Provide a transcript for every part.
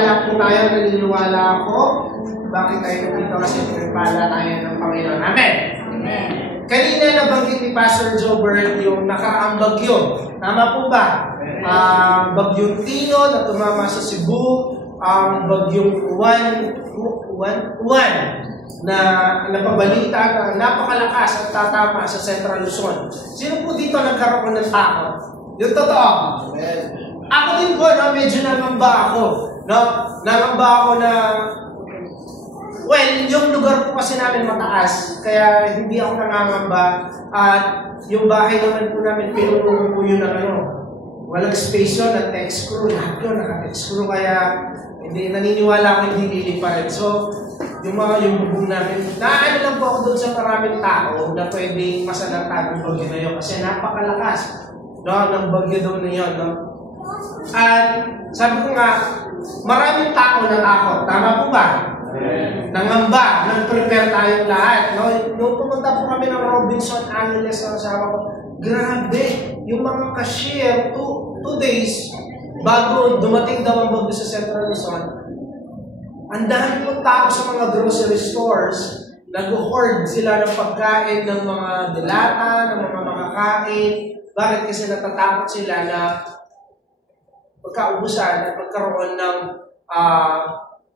Naniniwala po tayo, naniniwala ako. Bakit tayo dito? Kasi pinagpala tayo ng Panginoon. Amen? Amen. Kanina nabanggit ni Pastor Jobert yung nakaraang bagyo. Tama po ba? Bagyong Tino na tumama sa Cebu, bagyong Uwan na napabalita na napakalakas at tatama sa Central Luzon. Sino po dito nagkaroon ng takot? Yung totoo. Ako din po, no, medyo nangamba ako. No? Nangamba ako na, well, yung lugar po kasi namin mataas, kaya hindi ako nangangamba. At yung bahay naman po namin, pinupuno po yun ng walang space yun, at text screw. Lahat yun, naka-text screw, kaya hindi, naniniwala ako hindi liliparin. So, yung bubong namin, naano lang po ako doon sa maraming tao na pwedeng masalanta ng bagyo na yun kasi napakalakas, no, ng bagyo daw na yun, no? At sabi ko nga, maraming tao natakot. Tama po ba? Nangamba, nag-prepare tayong lahat. No? Nung pumunta po kami ng Robinson Angeles ng asawa ko, grabe, yung mga cashier, 2 days bago dumating daw ang bagyo sa Central Luzon, ang dami pong tao sa mga grocery stores, nag-hoard sila ng pagkain, ng mga dilata, ng mga makakain. Bakit? Kasi natatakot sila na pagkaubusan at pagkaroon ng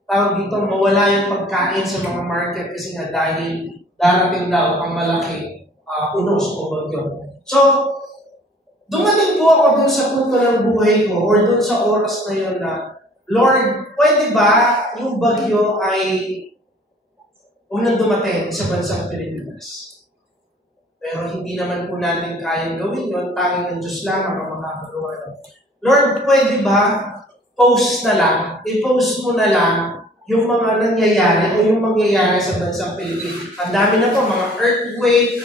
tawag dito, mawala yung pagkain sa mga market kasi nga dahil darating daw ang malaki unos o bagyo. So, dumating po ako dun sa punto ng buhay ko or dun sa oras na yun na, Lord, pwede ba yung bagyo ay unang dumating sa bansang Pilipinas? Pero hindi naman po natin kayang gawin yun, tanging ang Diyos lang ang makakagawa nun. Lord, pwede ba post na lang, i-post mo na lang yung mga nangyayari o yung mangyayari sa bansang Pilipinas. Ang dami na po, mga earthquake,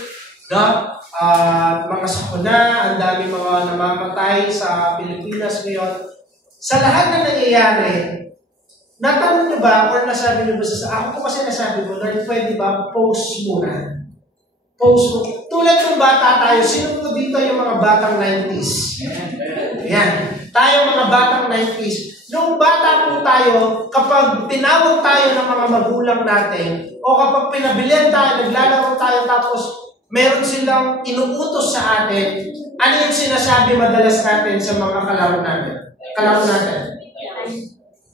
mga sakuna, ang dami mga namamatay sa Pilipinas ngayon. Sa lahat na nangyayari, natanong niyo ba or nasabi niyo ba ako po kasi nasabi mo, Lord, pwede ba post muna? Post mo. Tulad ng bata tayo, sino po dito yung mga batang 90s? Yan. Tayo mga batang 90s. Nung bata po tayo, kapag tinawag tayo ng mga magulang natin, o kapag pinabilihan tayo, naglalaro tayo, tapos meron silang inuutos sa atin, ano yung sinasabi madalas natin sa mga kalaro natin?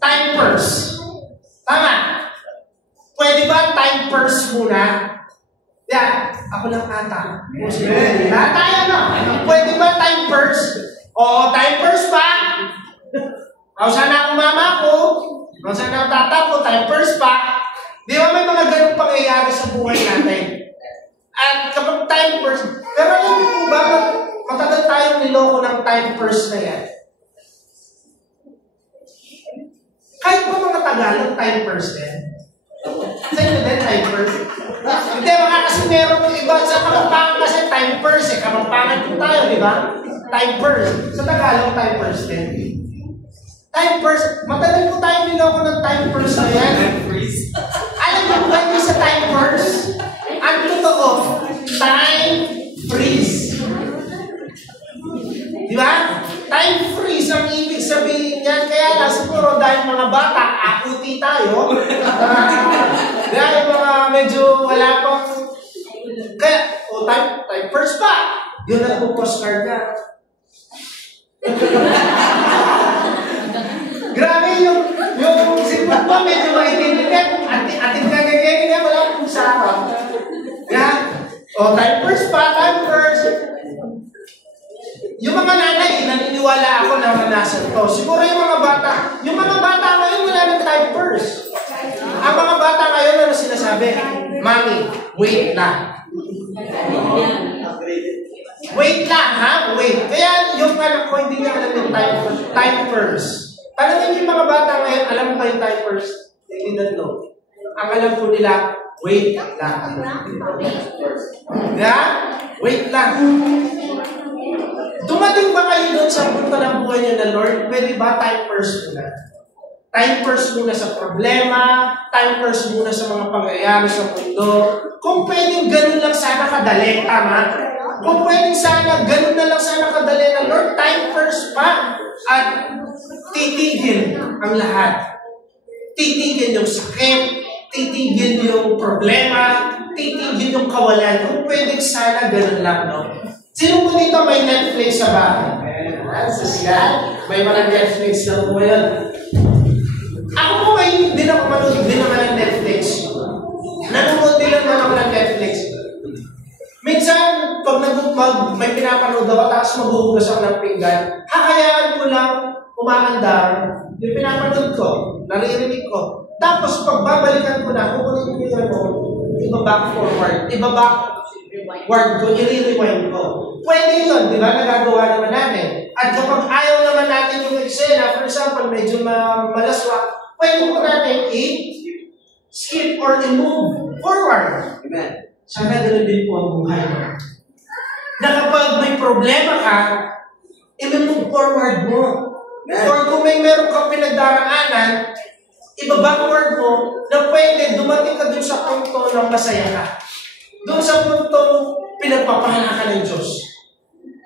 Time purse. Tama. Pwede ba time purse muna? Yan. Ako lang ata. Tayo no. Pwede ba time purse? O time purse pa? Kausan na ang mama ko. Kausan na ang tata ko. Time purse pa. Di ba may mga ganong pangyayari sa buhay natin? At kapag time purse, pero alam mo po ba, matagal tayong niloko ng time purse na yan. Kahit po mga Tagalog, time purse din. Sa inyo din, time purse. Hindi, mga kasi meron iba sa Kapampangan kasi time purse eh. Kapampangan po tayo, di ba? Time purse. Sa Tagalog, time purse din. Time purse. Matagal po tayo niloko ng time purse na yan. Alam mo ba yung sa time purse? Ang totoo, time freeze. Di ba? Time freeze ang ibig sabihin yan. Kaya lang siguro dahil mga bata, akuti tayo. Dahil mga medyo wala pang... Kaya, time first pa. Yun ang postcard niya. Grabe yung sipot pa medyo maitindihan. Atin ka ganyan niya, wala pong sarap. Yan. Time first pa, time first. Yung mga nanay, naniniwala ako na manasan to. Siguro yung mga bata ngayon wala ng time first. Ang mga bata ngayon, ano sinasabi? Mami, wait lang. Wait lang, ha? Wait. Kaya yung anak ko, hindi niya alam yung time first. Talagang yung mga bata ngayon, alam mo yung time first? They didn't know. Ang alam po nila, wait lang. Yeah? Wait lang. Dumating ba kayo doon sa punto ng buhay niyo na, Lord, pwede ba time first muna? Time first muna sa problema, time first muna sa mga pangyayari sa mundo. Kung pwedeng ganun lang sana kadali, tama? Kung pwedeng sana, ganun na lang sana kadali na, Lord, time first pa. At titigil ang lahat. titigil yung sakit, titigil yung problema, titigil yung kawalan. Kung pwedeng sana, ganun lang, no? Sino po dito may Netflix sa bahay? Social. May mga Netflix na po yun. Ako po hindi na ako manood din naman ng Netflix. Nanonood din naman ako ng Netflix. Minsan, pag may pinapanood ako, tapos maghuhugas ako ng pinggan, hakayaan ko lang umaandar yung pinapanood ko, naririnig ko. Tapos, pagbabalikan ko na, kukunin ko yun mo, iba-back forward, iba-backward ko, i-rewind ko. Pwede yun, di ba? Nagagawa naman natin. At kapag ayaw naman natin yung eksena, for example, medyo malaswa, pwede ko natin skip or i-move forward. Amen. Sana gano'n din po ang buhay mo. Na kapag may problema ka, i-move forward mo. Amen. Or kung meron kang pinagdaraanan, iba-backward mo na pwede dumating ka dun sa punto ng masaya ka. Doon sa punto pinagpapahala ka ng Diyos.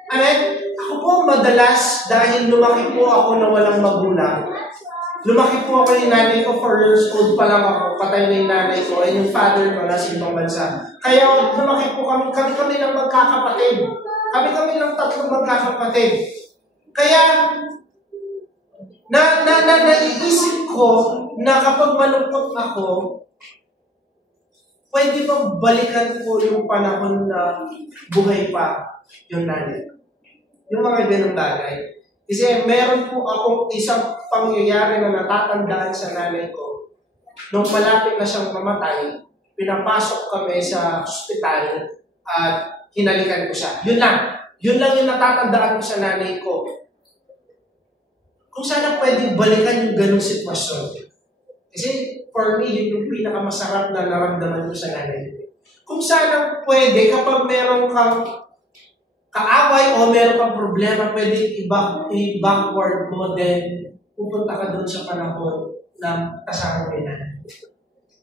Amen? Ako po madalas, dahil lumaki po ako na walang magulang, lumaki po ako yung nanay ko, 4 years old pa lang ako, patay na yung nanay ko, and yung father ko nasa ibang bansa. Kaya lumaki po kami ng magkakapatid. Kami ng 3 magkakapatid. Kaya, naiisip ko na kapag malungkot ako, pwede bang balikan ko yung panahon na buhay pa yung nanay ko? Yung mga ganung bagay. Kasi meron po akong isang pangyayari na natatandaan sa nanay ko. Nung malapit na siyang mamatay, pinapasok kami sa ospital at hinalikan ko siya. Yun lang. Yun lang yung natatandaan ko sa nanay ko. Kung sana pwedeng balikan yung ganung sitwasyon. Kasi for me, yun yung pinakamasarap na naramdaman ko sa nanay ko. Kung sana pwede, kapag meron kang kaaway o meron kang problema, pwede i-backward mo, then pupunta ka doon sa panahon na kasama mo na.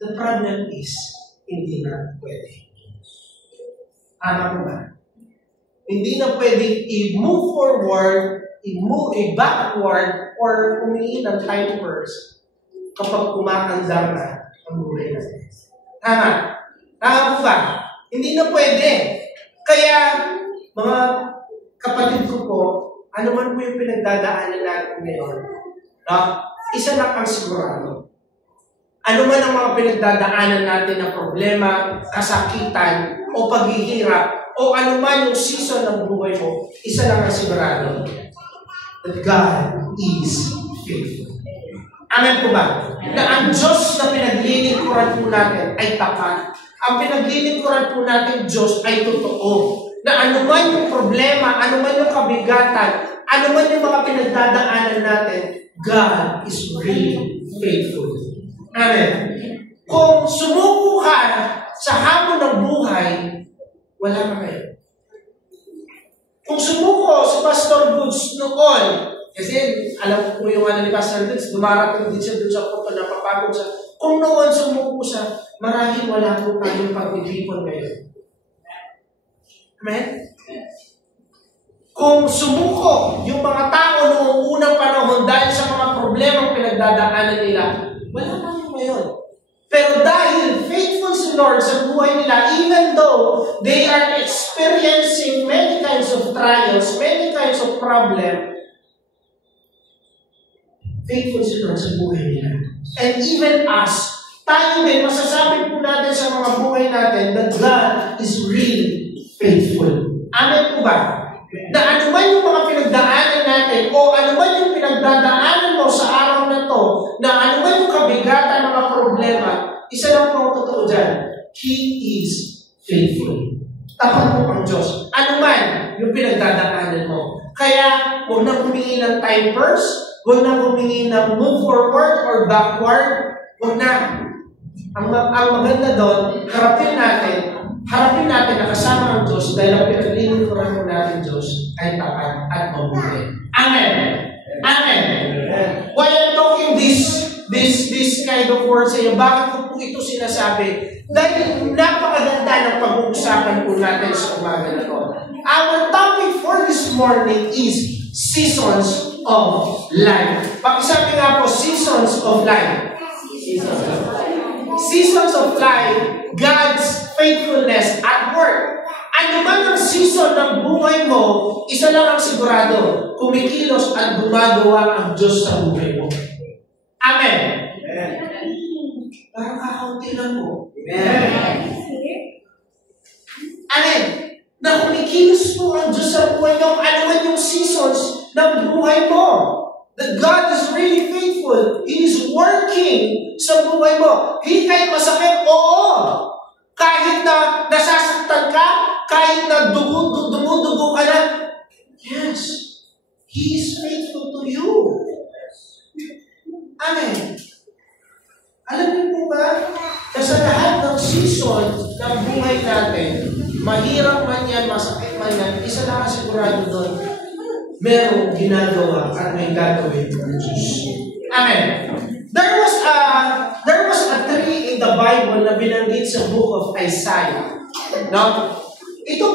The problem is, hindi na pwede. Tama mo ba? Hindi na pwede i-move forward, i-backward, or humingi ng time first kapag kumakandar na ang buhay natin. Tama. Tama mo ba? Hindi na pwede. Kaya, mga kapatid ko po, ano man po yung pinagdadaanan natin ngayon, no? Isa lang ang sigurado. Ano man ang mga pinagdadaanan natin na problema, kasakitan, o paghihirap, o ano man yung season ng buhay mo, isa lang ang sigurado. That God is faithful. Amen po ba? Na ang Diyos na pinaglilingkuran po natin ay tapat. Ang pinaglilingkuran po natin Diyos ay totoo. Na ano man yung problema, ano man yung kabigatan, ano man yung mga pinagdadaanan natin, God is really faithful. Amen. Kung sumuko ka sa hamon ng buhay, wala ka ngayon. Kung sumuko si Pastor Goods noon, kasi alam ko yung ni Pastor Goods, dumarating din siya doon sa punto na papagod siya. Kung noon sumuko siya, marahil wala po tayong pag-ibipon ngayon. Amen? Kung sumuko yung mga tao noong unang panahon dahil sa mga problemang pinagdadaanan nila, wala tayo ngayon. Pero dahil faithful si Lord sa buhay nila, even though they are experiencing many kinds of trials, many kinds of problems, faithful si Lord sa buhay nila. And even us, tayo din, masasabi po natin sa mga buhay natin that God is really faithful. Amen po ba? Na ano man yung mga pinagdaanan natin o ano man yung pinagdadaanan mo sa araw na to, na ano man yung kabigatan ng mga problema, isa lang po ang totoo dyan. He is faithful. Tapat po ang Diyos. Ano man yung pinagdadaanan mo. Kaya, huwag na humingi ng time first, huwag na humingi ng move forward or backward, huwag na. Ang maganda doon, harapin natin na kasama ang Diyos dahil ang pinaglilingkuran mo natin Diyos ay tapat at mabuti. Amen. Amen. Why I'm talking this kind of words sa iyo, bakit ko po ito sinasabi? Dahil napakaganda ng pag-uusapan po natin sa umaga na ito. Our topic for this morning is seasons of life. Pakisabi nga po, seasons seasons of life? Seasons of life, God's faithfulness at work. Ano man ang season ng buhay mo, isa lang ang sigurado, kumikilos at gumagawa ang Diyos sa buhay mo. Amen. Parang kakaunti lang mo. Amen. Na kumikilos po ang Diyos sa buhay mo, ano man yung seasons ng buhay mo. That God is really faithful. He is working sa buhay mo. Hindi kahit masakit, oo. Kahit na nasasaktan ka, kahit na dumudugo ka na, yes, He is faithful to you. Amen. Alam niyo po ba, na sa lahat ng season ng buhay natin, mahirap man yan, masakit man yan, isa lang ang sigurado doon, merong ginagawa at may gagawin ng Diyos. Amen. There was a tree in the Bible na binanggit sa book of Isaiah. No? Ito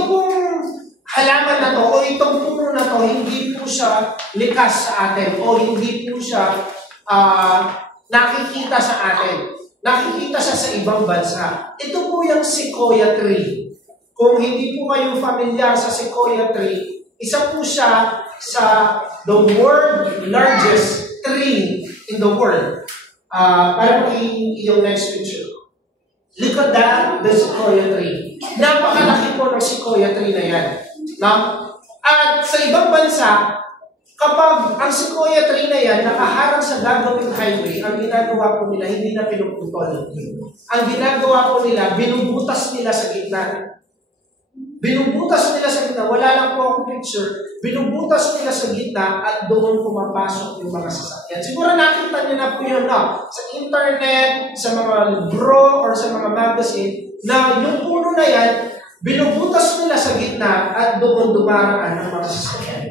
pong halaman na to, o itong puno na to, hindi po siya likas sa atin, o hindi po siya nakikita sa atin. Nakikita siya sa ibang bansa. Ito po yung sequoia tree. Kung hindi po kayo familiar sa sequoia tree, isa po siya sa the world largest tree in the world. Para yung next picture. Look at that, the sequoia tree. Napakalaki po ng sequoia tree na yan. No? At sa ibang bansa, kapag ang sequoia tree na yan nakaharang sa gagawing highway, ang ginagawa po nila, hindi na pinuputol. Ang ginagawa po nila, binubutas nila sa gitna. Binubutas nila sa gitna. Wala lang po akong picture. Binubutas nila sa gitna at doon pumapasok yung mga sasakyan. Siguro nakita niyo na po yun, no? Sa internet, sa mga libro, or sa mga magazine, na yung puno na yan, binubutas nila sa gitna at doon dumaraan ng mga sasakyan.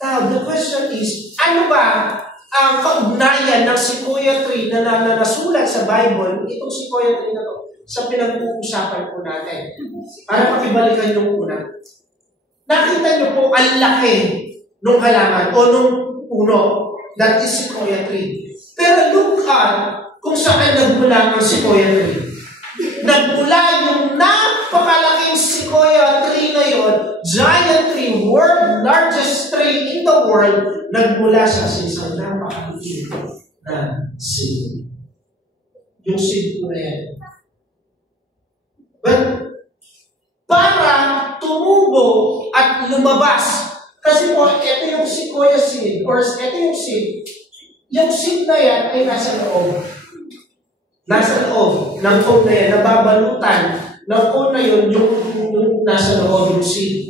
Now, the question is, ano ba ang kaugnayan ng sequoia tree na nasulat sa Bible, itong sequoia tree na to, sa pinag-uusapan po natin? Para pakibalikan yung una. Nakita niyo po ang laki ng halaman o ng puno, that is sequoia tree. Pero look at kung saan nagmula ang sequoia tree. Nagmula yung napakalaking sequoia tree na yun, giant tree, world largest tree in the world, nagmula sa isang napakaliit na seed. Yung seed po na yan. But, para tumubo at lumabas, kasi po, ito yung sequoia seed, or ito yung seed na yan ay nasa loob. Nasa loob ng cone na yan, nababalutan ng cone na yun, yung nasa loob yung seed.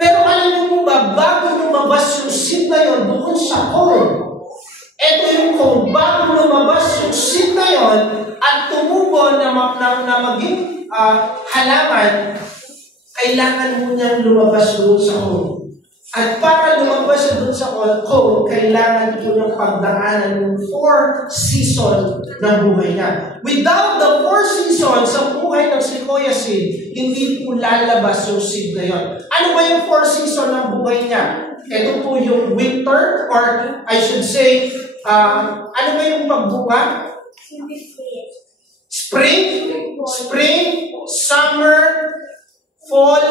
Pero alam niyo po ba, bago lumabas yung seed na yun, doon sa cone, ito yung cone, bago lumabas yung seed na yun, at tumubo na maging halaman, kailangan mo niyang lumabas doon sa cone. At para lumabas siya doon sa cone, kailangan po niyang pagdaanan ng 4 seasons ng buhay niya. Without the 4 seasons sa buhay ng sequoia seed, hindi po lalabas yung seed na yun. Ano ba yung 4 seasons ng buhay niya? Ito po yung winter, or I should say, ano ba yung pagbunga? Spring, summer, fall,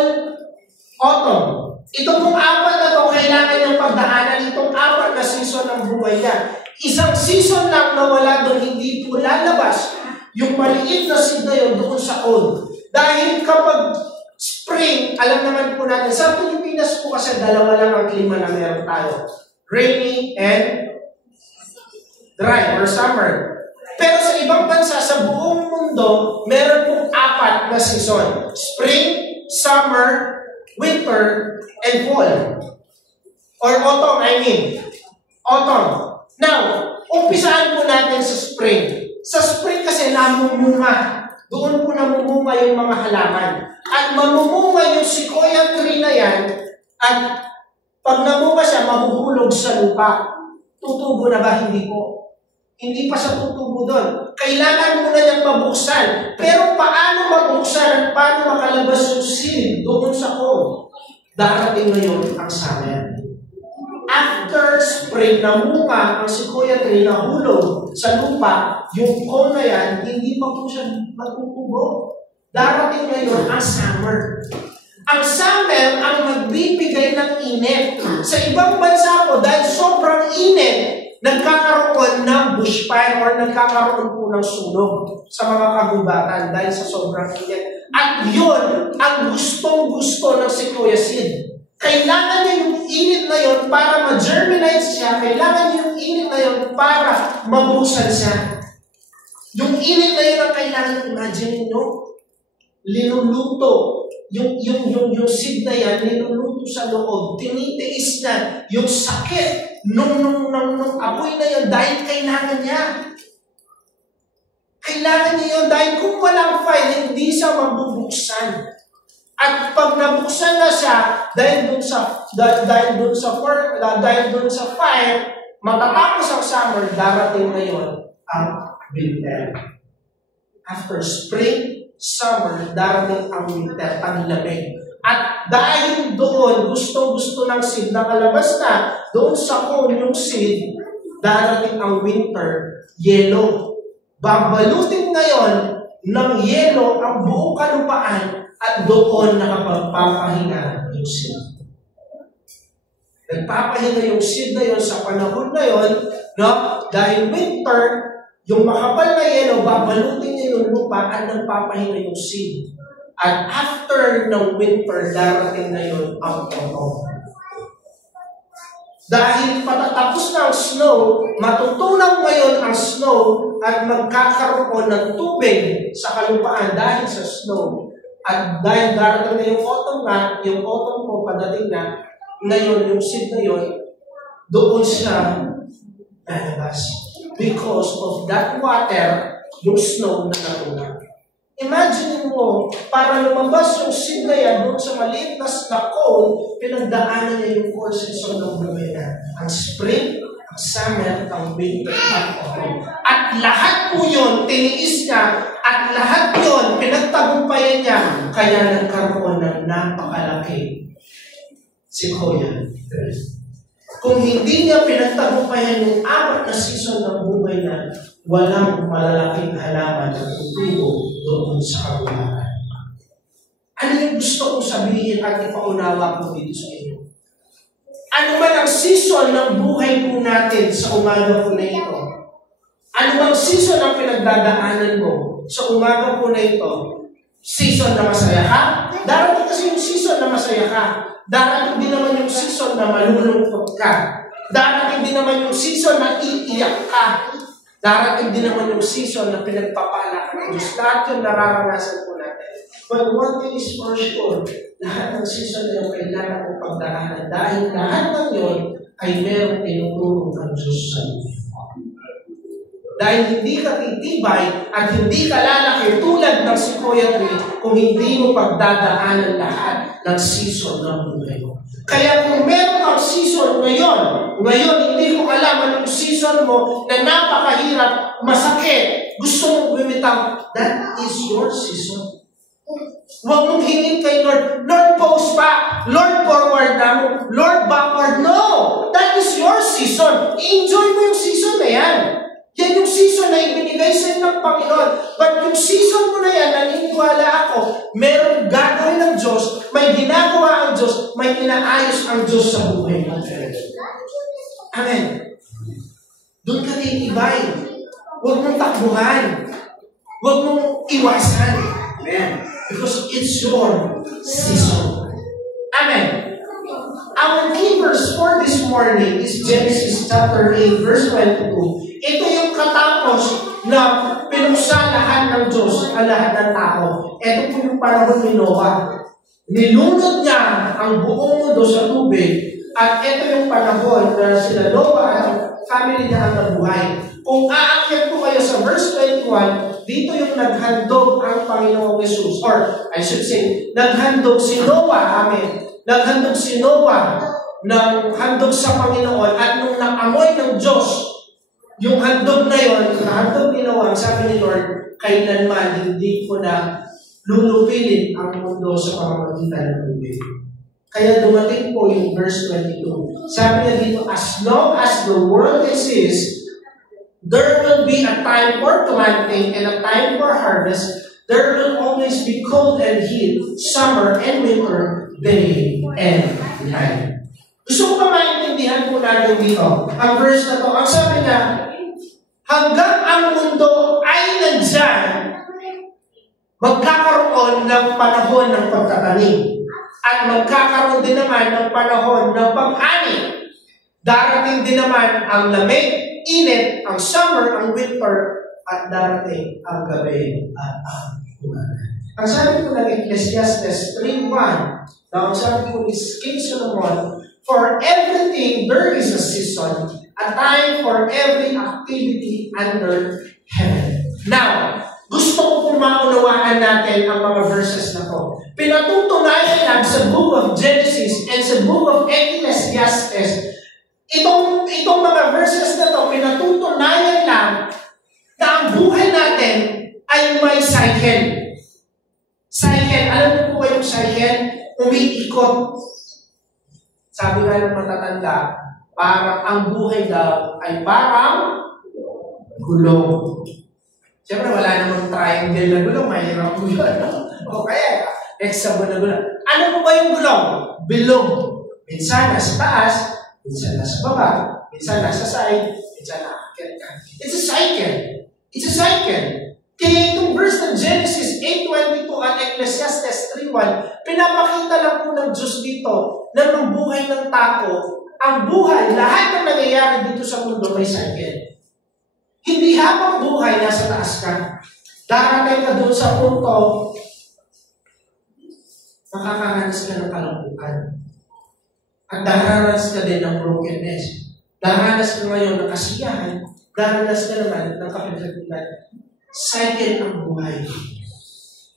autumn. Ito pong 4 na ito, kailangan niyang pagdaanan itong 4 na season ng buhay niya. Isang season lang na wala doon, hindi po lalabas yung maliit na seed na yun doon sa cone. Dahil kapag spring, alam naman po natin, sa Pilipinas po kasi 2 lang ang klima na meron tayo. Rainy and dry, or summer. Pero sa ibang bansa, sa buong mundo, meron pong 4 na season. Spring, summer, winter, and fall. Or autumn, autumn. Now, umpisaan po natin sa spring. Sa spring kasi namumunga. Doon po namumunga yung mga halaman. At mamumunga yung sequoia tree na yan, at pag namunga siya, mahuhulog sa lupa. Tutubo na ba? Hindi po. Hindi pa siya tutubo doon. Kailangan mo na niyang mabuksan. Pero paano mabuksan at paano makalabas yung seed doon sa cone? Darating ngayon ang summer. After after spring na munga, ang sequoia tree nahulog sa lupa, yung cone na yan, hindi pa po siya matutubo. Darating ngayon ang summer. Ang summer ang magbibigay ng init. Sa ibang bansa po, dahil sobrang init, nagkakaroon ng bushfire or nagkakaroon po ng sunog sa mga kagubatan dahil sa sobrang init. At yun ang gustong-gusto ng sequoia seed. Kailangan niya yung init na yun para ma-germinate siya. Kailangan niya yung init na yun para mabusan siya. Yung init na yun ang kailangan, imagine nyo, linuluto. Yung seed na yan, linuluto sa loob. Tinitiis na yung sakit nung apoy na yun dahil kailangan niya. Kailangan niya yun dahil kung walang fire, hindi siya mabubuksan. At pag nabuksan na siya, dahil dun sa fire, matatapos ang summer, darating na yun ang winter. After spring, summer, darating ang winter, ang lamig. At dahil doon, gusto ng seed na kalabas na, doon sa cone yung seed, darating ang winter, yellow. Babalutin ngayon ng yellow ang buong kalupaan at doon nakapagpapahinga yung seed. Nagpapahinga yung seed na yun sa panahon na yun, no? Dahil winter, yung makapal na yellow, babalutin niya yung lupa at nagpapahinga yung seed. At after ng winter, darating na yun ang autumn. Dahil patatapos na ang snow, matutunaw ngayon ang snow at magkakaroon ng tubig sa kalupaan dahil sa snow. At dahil darating na yung autumn nga, yung autumn po padating na, ngayon yung seed na yun, doon siya lalabas. Because of that water, yung snow na natunaw. Imagine mo, para lumabas yung seed na yan doon sa maliit na cone, pinagdaanan niya yung 4 season ng buhay na. Ang spring, ang summer, ang winter, at autumn. At lahat po yun, tiniis niya, at lahat yun, pinagtagumpayan niya, kaya nagkaroon ng napakalaki sequoia tree. Kung hindi niya pinagtagumpayan yung 4 na season ng buhay na, walang malalaking halaman na tutubo doon sa kabulakan. Ano yung gusto kong sabihin at ipaunawa ko dito sa inyo? Ano man ang season ng buhay po natin sa umaga po na ito? Ano bang season ang pinagdadaanan mo sa umaga po na ito? Season na masaya ka? Darating kasi yung season na masaya ka. Darating din naman yung season na malulungkot ka. Darating din naman yung season na iiyak ka. Darating din naman yung season na pinagpapala ka ng Diyos. Lahat yung nararanasan po natin. But one thing is for sure, lahat ng season na yung kailangan ng pagdaanan. Dahil lahat ng yun ay merong tinutulong ng Diyos sa iyo. Dahil hindi ka titibay at hindi ka lalaki tulad ng sequoia tree kung hindi mo pagdadaanan lahat ng season ng buhay mo. Kaya kung meron kang season ngayon hindi ko alam anong season mo na napakahirap, masakit, gusto mong bumitaw, that is your season. Huwag mong hingin kay Lord, Lord, pause pa, Lord, forward na mo, Lord, backward. No! That is your season. Enjoy mo yung season na yan. Yan yung season na ibinigay sa inyo ng Panginoon. But yung season mo na yan, naniniwala ako, merong gagawin ng Diyos, may ginagawa ang Diyos, may inaayos ang Diyos sa buhay mo. Amen. Doon ka titibay. Huwag mong takbuhan. Huwag mong iwasan. Amen. Because it's your season. Amen. Our key verse for this morning is Genesis chapter 8, verse 22. Ito yung katapos na pinugsalahan ng Diyos ang lahat ng tao. Ito po yung panahon ni Noah. Nilunod niya ang buong mundo sa tubig at ito yung panahon na sila Noah at ang family niya ang nabuhay. Kung aakyat po kayo sa verse 21, dito yung naghandog ang Panginoong Jesus. Or, I should say, naghandog si Noah. Amen. Naghandog si Noah ng handog sa Panginoon at nung nakamoy ng Diyos, yung handog na yun, handog ni Noah, sabi ni Lord, kailanman hindi ko na lulupilin ang mundo sa pamamagitan ng tubig. Kaya dumating po yung verse 22. Sabi niya dito, as long as the world exists, there will be a time for planting and a time for harvest. There will always be cold and heat, summer and winter, day and night. Gusto ko pa maintindihan po natin dito. Ang verse na to, ang sabi niya, hanggang ang mundo ay nandyan, magkakaroon ng panahon ng pagtatanim. At magkakaroon din naman ng panahon ng pag-ani. Darating din naman ang lamig, init, ang summer, ang winter, at darating ang gabi at ang umaga. Ang sabi ko ng Ecclesiastes 3:1, ang sabi ko is King Solomon, for everything there is a season, a time for every activity under heaven. Now, gusto ko kung maunawaan natin ang mga verses na to. Pinatutunayan lang sa book of Genesis and sa book of Ecclesiastes, itong mga verses na to, pinatutunayan lang na ang buhay natin ay may cycle. Cycle, alam mo po kayong cycle? Umiikot. Sabi nga ng matatanda, parang ang buhay daw ay parang gulong. Siyempre, wala namang triangle na gulong. Mahirap po yun. O kaya, hexagon na gulong. Ano po ba yung gulong? Bilog. Minsan nasa taas, minsan nasa baba, minsan nasa side, minsan naakyat ka. It's a cycle. It's a cycle. Kaya itong verse ng Genesis 8:22 at Ecclesiastes 3:1, pinapakita lang po ng Diyos dito na ng buhay ng tao, ang buhay, lahat ng nangyayari dito sa mundo may cycle. Hindi habang buhay nasa taas ka. Darating ka doon sa punto, makakaranas ka ng kalambutan. At daranas ka din ng brokenness. Daranas ka ngayon ng kasiyahan. Daranas ka naman ng kapinagpitan. Cycle ang buhay.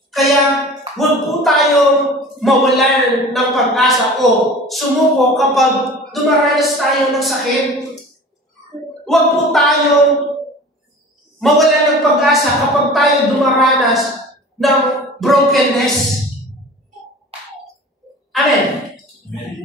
Kaya, huwag po tayong mawalan ng pag-asa o sumuko kapag dumaranas tayo ng sakit. Huwag po tayong mawalan ng pag-asa kapag tayo dumaranas ng brokenness. Amen.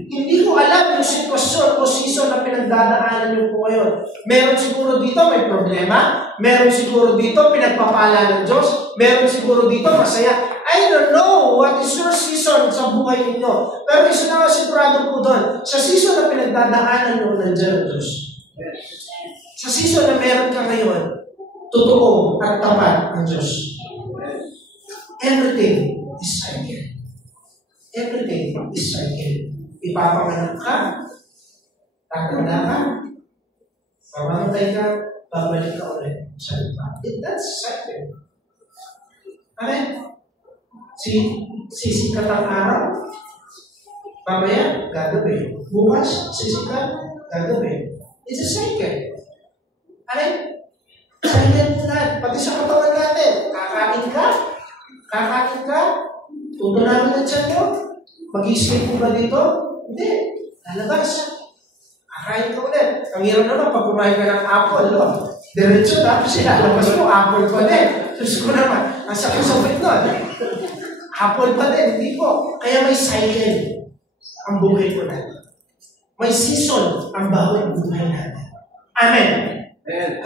Hindi ko alam yung sitwasyon o season na pinagdadaanan niyo po ngayon. Meron siguro dito may problema. Meron siguro dito pinagpapala ng Diyos. Meron siguro dito masaya. I don't know what is your season sa buhay ninyo. Pero isa na sigurado po doon. Sa season na pinagdadaanan niyo, nandiyan ang Diyos. Sa season na meron ka ngayon, totoo at tapat ang Diyos. Everything is cycle. Everything is cycle. Ipapanganak ka, tatanda ka, mamamatay ka, babalik ka ulit sa lupa. That's cycle. Amen? Sisikat ang araw. Mamaya, gagabi. Bukas, sisikat, gagabi. It's a cycle. Amen? Cycle po lahat. Pati sa katawan natin. Kakain ka, tutunaran ang tiyan mo. Mag-i-sleep mo ba dito? Hindi. Lalabas. Kakain ka ulit. Ang hirap naman pag kumain ka ng apple, no? Diretso tapos ilalabas mo, apple pa din. Diyos ko naman, ang sakit-sakit nun. Apple pa din, hindi po. Kaya may cycle ang buhay ko natin. May season ang bawat buhay natin. Amen.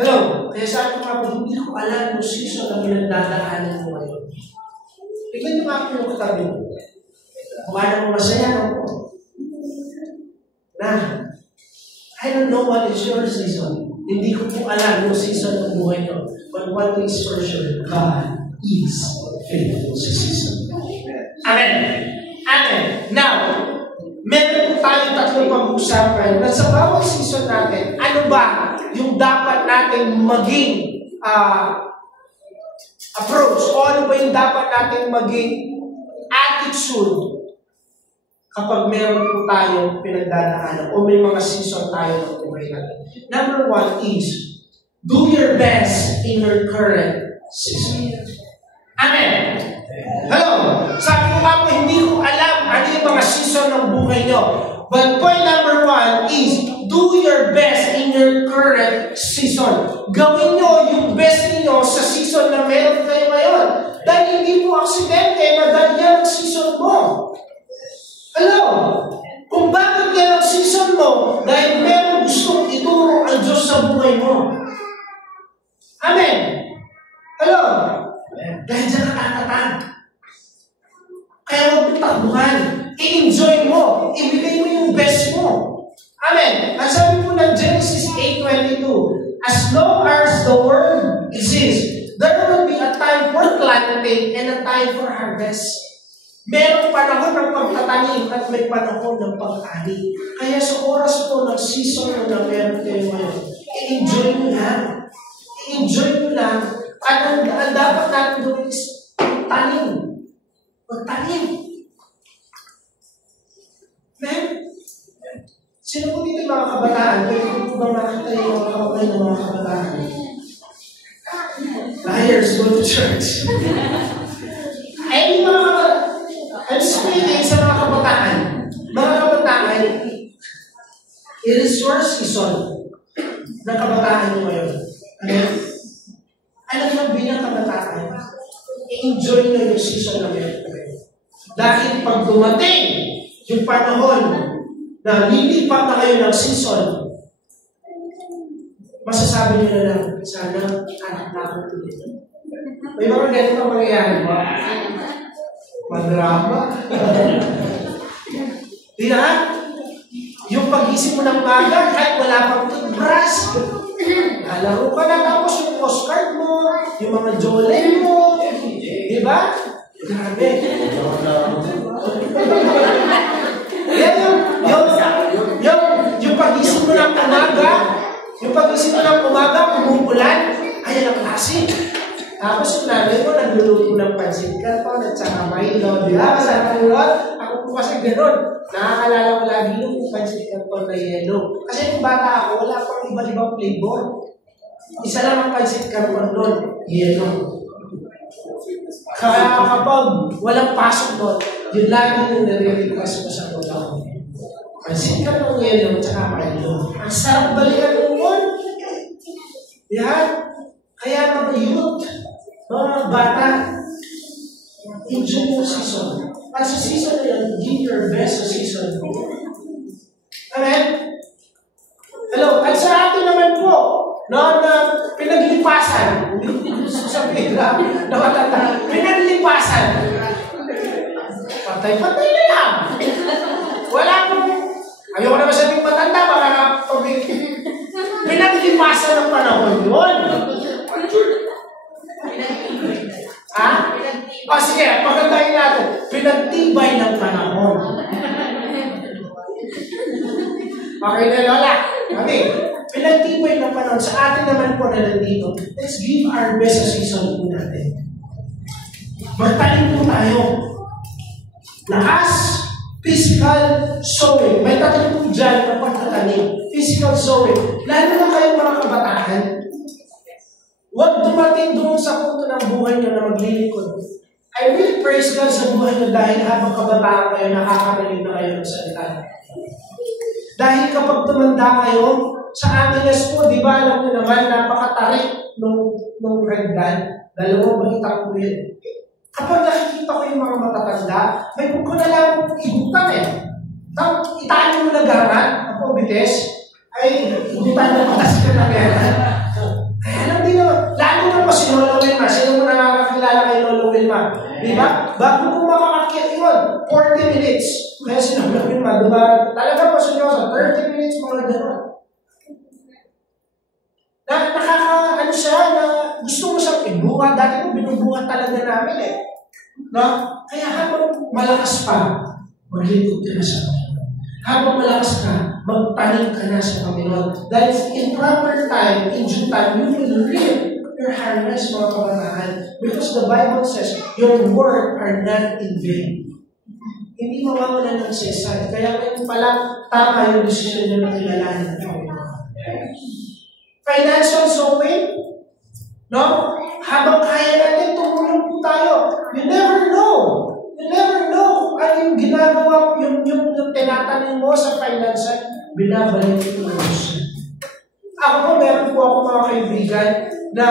Hello. Kaya sabi ko nga po, hindi ko alam yung season na pinagdadaanan mo ngayon. Tignan nyo nga po yung katabi mo. Kumana mo masaya, no? Na, I don't know what is your season. Hindi ko po alam yung season ng buhay nyo. But one thing is for sure, God is faithful sa season. Amen. Amen. Now, meron po tayong tatlong pag-usapan na sa bawat season natin, ano ba yung dapat natin maging approach o ano ba yung dapat natin maging attitude kapag meron po tayong pinagdadaanan o may mga season tayo ng buhay natin. Number one is, do your best in your current season. Amen. Hello. Sabi ko nga po, hindi ko alam ano yung mga season ng buhay nyo. But point number one is, do your best in your current season. Gawin nyo yung best niyo sa season na meron kayo ngayon. Dahil hindi po aksidente na dahil yan ang season mo. Alam, kung bakit yan ang season mo, dahil meron gustong ituro ang Diyos sa buhay mo. Amen. Alam, dahil dyan nakatatag. Kaya huwag mong takbuhan. I-enjoy mo. Ibigay mo yung best mo. Amen. Ang sabi po ng Genesis 8:22, as long as the world exists, there will be a time for planting and a time for harvest. Merong panahon ng pagtatanim at may panahon ng pag-ani. Kaya sa oras po ng season mo na meron kayo ngayon, i-enjoy mo lang. I-enjoy mo lang. At ang dapat natin doon is tanim. Magtanim. Amen? Sino po dito yung mga kabataan? Pwede po ba makita yung mga kapatid ng mga kabataan? Liars, go to church. Ay, mga kabataan. I'm speaking sa mga kabataan. Mga kabataan, it is your season na kabataan nyo ngayon. Amen? Alam mo bilang kabataan, i-enjoy nyo yung season na meron kayo. Dahil pag dumating yung panahon na lilipat na kayo ng season, masasabi nyo na lang, sana anak na ako ulit. May mga ganito ang mangyayari ba? Madrama. Di na? Yung pag-isip mo ng maga, kahit wala pang toothbrush, lalaro ka na tapos yung postcard mo, yung mga jole mo, di ba? Grabe. Yung pag-isip mo ng umaga, umuulan, ayan ang klase. Tapos yung nanay mo, nagluluto ng pansit canton at saka Milo, di ba? Masarap ang yun. Ako po kasi gano'n. Nakakalala ko lagi yung pansit canton na yellow. Kasi yung bata ako, wala pang iba-ibang flavor. Isa lang ang pansit canton doon, yellow. Kaya kapag walang pasok doon, yun lagi yung nare-request ko sa lola ko. Pansit canton yellow at saka Milo. Ang sarap balikan doon. Yan. Kaya mga youth, mga bata, enjoy yung season. At sa season na yan, give your best sa season. Amen? Hello? At sa atin naman po, na pinaglipasan, sabihin lang, nakatanda, pinaglipasan. Patay-patay na lang. Wala pong, ayoko naman sabing matanda, baka pinaglipasan ng panahon yun. Ha? O sige, pagandahin natin. Pinagtibay ng panahon. Okay na, Lola? Kami, pinagtibay ng panahon. Sa atin naman po na nandito, let's give our best sa season po natin. Magtanim po tayo. Lakas, physical sowing. May tatlo po dyan na pagtatanim. Physical sowing. Lalo na kayong mga kabataan. Huwag dumating doon sa punto ng buhay nyo na maglilingkod. I really praise God sa buhay nyo dahil habang kabataan kayo, nakakarinig na kayo ng salita. Dahil kapag tumanda kayo, sa Angeles po, di ba alam nyo naman, napakatarik nung hagdan. Dalawang balitang po yun. Kapag nakikita ko yung mga matatanda, may buko na lang ibutan eh. Tapos itaan mo na garan, ako bites, ay ibutan na patas ka na garan. Alam din naman, lalo na po si Lolo Wilma. Sino mo nakakakilala kay Lolo Wilma? Diba? Bago mo makakakit yun, 40 minutes. Kaya si Lolo Wilma, diba? Talaga po seryoso, 30 minutes mga gano'n. Nakaka, siya, na gusto mo siyang ibuhat. Dati mo, binubuhat talaga namin eh. No? Kaya habang malakas pa, maglingkod ka na sa Panginoon. Habang malakas ka, magtanim ka na sa Panginoon. Dahil in proper time, in due time, you will reap your harvest, mga kabataan. Because the Bible says, your work are not in vain. Hindi mawawala ng sesay. Kaya ngayon pala, tama yung decision nyo na kilalanin ng Panginoon. Financial sowing, no? Habang kaya natin, tumulong po tayo. You never know. You never know ano yung ginagawa, yung tinatanim mo sa financial, binabalik ito ng Diyos. Ako po, meron po ako mga kaibigan na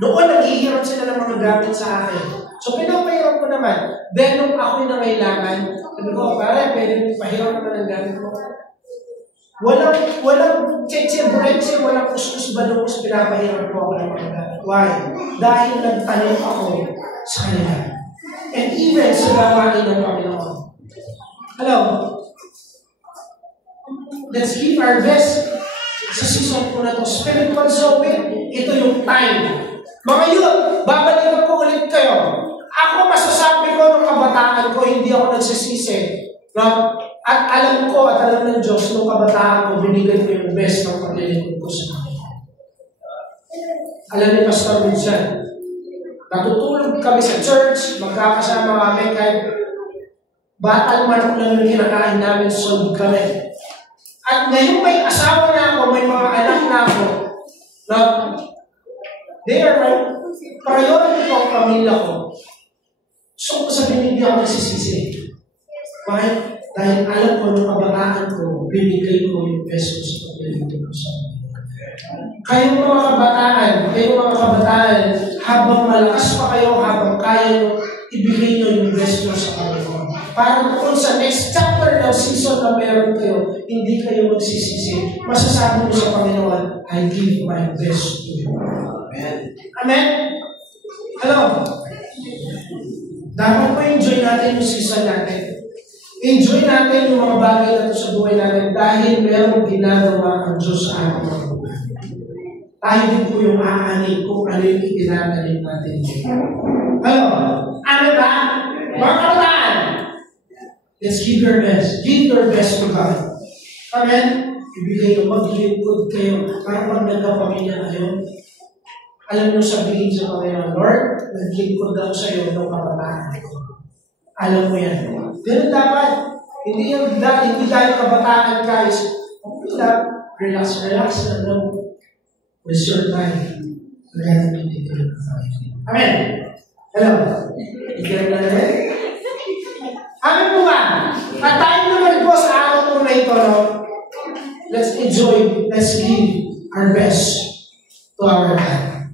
noon naghihirap sila ng mga gamit sa akin. So, pinapahirap ko naman. Then, nung ako'y nangailangan, Sabi ko, pare, pwede pahiram naman ang gamit mo. Walang cheche-breche, walang kuskus balungos, pinapahiram ko ako ng mga gamit. Why? Dahil nagtanong ako sa kanila. And even sa gawain ng Panginoon. Hello? Let's give our best sa season po na ito. Spiritual sowing, ito yung time. Mga yun, babalikan ko ulit kayo. Ako masasabi ko ng kabataan ko, hindi ako nagsisisi. No? At alam ko at alam ng Diyos, nung kabataan ko, binigay ko yung best ng paglilingkod ko sa Panginoon. Alam ni Pastor Wilson, natutulog kami sa church, magkakasama kami kahit batang manok lang yung kinakain namin, solid kami. At ngayon may asawa na ako, may mga anak na ako, no? They are my priority ko ang pamilya ko. So, sabihin hindi ako nagsisisi. Bakit? Dahil alam ko nung kabataan ko, binigay ko yung best ko sa paglilingkod ko sa Panginoon. Kayong mga kabataan, habang malakas pa kayo, habang kaya nyo, ibigay nyo yung best ko sa Panginoon. Para kung sa next chapter ng season na meron kayo, hindi kayo magsisisi. Masasabi mo sa Panginoon, I give my best to you. Amen? Amen? Hello? Dapat pa enjoy natin yung season natin. Enjoy natin yung mga bagay na ito sa buhay natin dahil merong ginagawa ang Diyos sa ating mga buhay. Tayo din po yung aanin kung ano yung itinatanim natin. Hello? Ano ba? Mga kabataan! Let's give your best. Give your best to God. Amen? Ibigay ko, maglilingkod kayo para pag nagkapamilya kayo. Alam nyo sabihin sa Panginoon, Lord, naglilingkod ako sa iyo ng kabataan ko. Alam mo yan. Ganun dapat. Hindi dahil kabataan, guys. Okay lang. Relax. Ano? With your time. Amen. Hello. Ikaw na rin. Amen po ba? At tayo naman po sa araw po na ito, no? Let's enjoy, let's give our best to our God.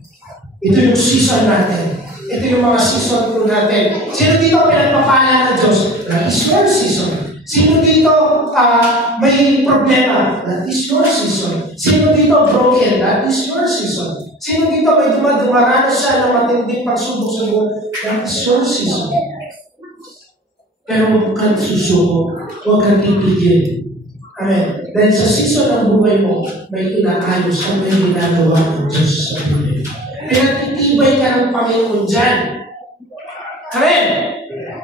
Ito yung season natin. Ito yung mga season po natin. Sino dito pinagpapala ng Diyos? That is your season. Sino dito may problema? That is your season. Sino dito broken? That is your season. Sino dito may dumaranas siya ng matinding pagsubok sa buhay? That is your season. Pero huwag kang susuko. Huwag kang titigil. Amen. Dahil sa season ng buhay mo, may inaayos at may ginagawa ng Diyos sa buhay. Pinagtitibay ka ng Panginoon dyan. Amen.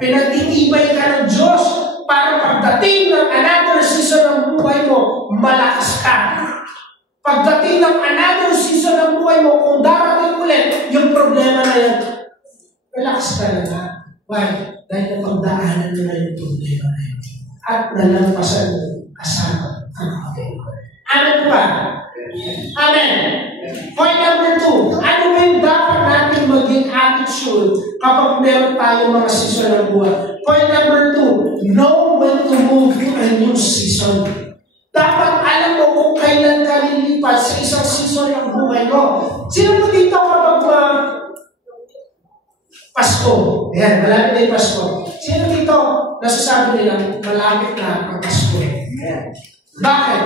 Pinagtitibay ka ng Diyos para pagdating ng another season ng buhay mo, malakas ka. Pagdating ng another season ng buhay mo, kung darating ulit yung problema na yan, relax ka na. Why? Dahil napagdaanan mo na yung problema na yun. At nalampasan mo kasama ang Panginoon. Ano ba? Amen. Point number 2. Ano ba yung dapat natin maging attitude kapag meron tayong mga season ng buhay? Point number 2. Know when to move to a new season. Dapat alam mo kung kailan ka lilipat sa isang season ng buhay mo. Sino mo dito kapag Pasko? Ayan, malapit na yung Pasko. Sino dito nasasabi nila malapit na ang Pasko? Ayan. Bakit?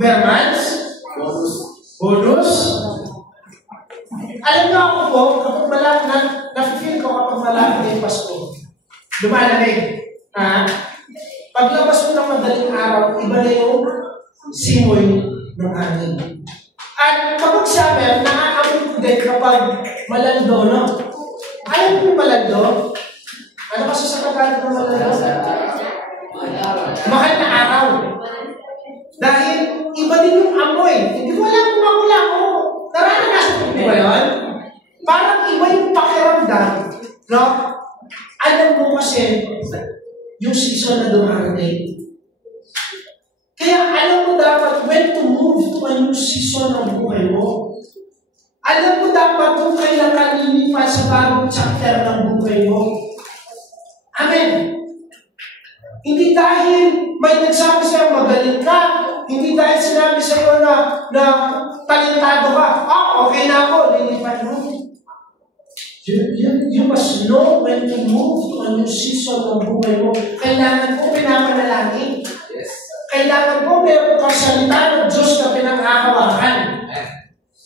Bermans? Bonus? Alam niyo ako po, kapag malapit na-feel ko kapag malapit na yung Pasko. Lumalamig. Paglabas mo ng madaling araw, iba na yung simoy ng hangin. At kapag summer, nakakamoy ko din kapag malando, no? Alam mo yung malando? Ano kasi sa Tagalog ng malando? Mahal na araw. Dahil iba din yung amoy. Hindi ko alam kung ako lang ako. Naranasan ko ba yun? Parang iba yung pakiramdam. No? Alam mo kasi yung season na dumarating. Kaya alam mo dapat when to move to a new season ng buhay mo. Alam mo dapat kung kailan ka lilipat sa bagong chapter ng buhay mo. Amen. Hindi dahil may nagsabi sa'yo magaling ka. Hindi dahil sinabi sa'yo na talentado ka. Okay na ako, lilipat mo. You must know when to move to a new season ng buhay mo. Kailangan mo pinapanalangin. Yes. Kailangan mo meron kang salita ng Diyos na pinanghahawakan.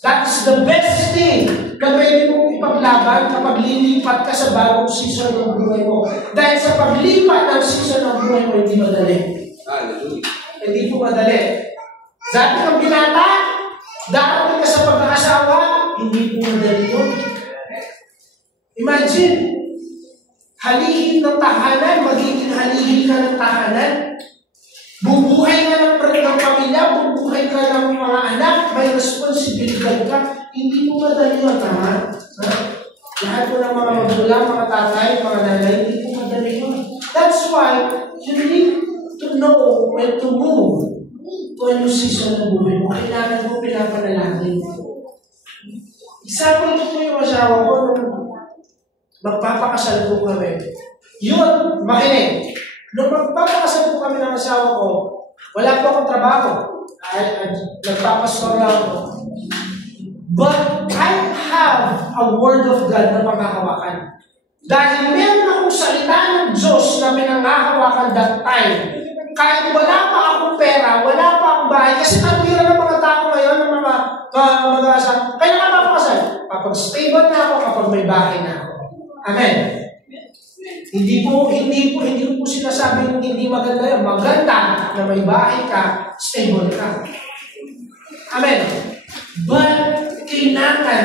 That is the best thing na pwede mong ipaglaban kapag lilipat ka sa bagong season ng buhay mo. Dahil sa paglipat ng season ng buhay mo, hindi madali. Hallelujah. Hindi po madali. Dati kang binata, darating ka sa pagkakasawa, hindi po madali yun. Imagine, halihil ng tahanan, magiging halihil ka ng tahanan. Bubuhay ka ng pamilya, bubuhay ka ng mga anak, may responsibilidad ka. Hindi mo madali yun, tama? Lahat po ng mga magulang, mga tatay, mga nanay, hindi po madali yun. That's why you need to know when to move to a new season ng buhay mo. Kailangan mo pinapanalangin. Isa po ito po yung asawa ko nung magpapakasal po kami. Yun, makinig. Nung magpapakasal po kami ng asawa ko, wala po akong trabaho. Nagpapastor lang ako. But I have a word of God na panghahawakan. Dahil meron akong salita ng Diyos na pinanghahawakan that time. Kahit wala pa akong pera, wala pa akong bahay, kasi natira ng mga tao ngayon, ng mga mag-aasal, kaya nakapapakasal. Kapag stable na ako, kapag may bahay na ako. Amen. Hindi ko sinasabing hindi maganda yun. Maganda na may bahay ka, stable ka. Amen. But kailangan,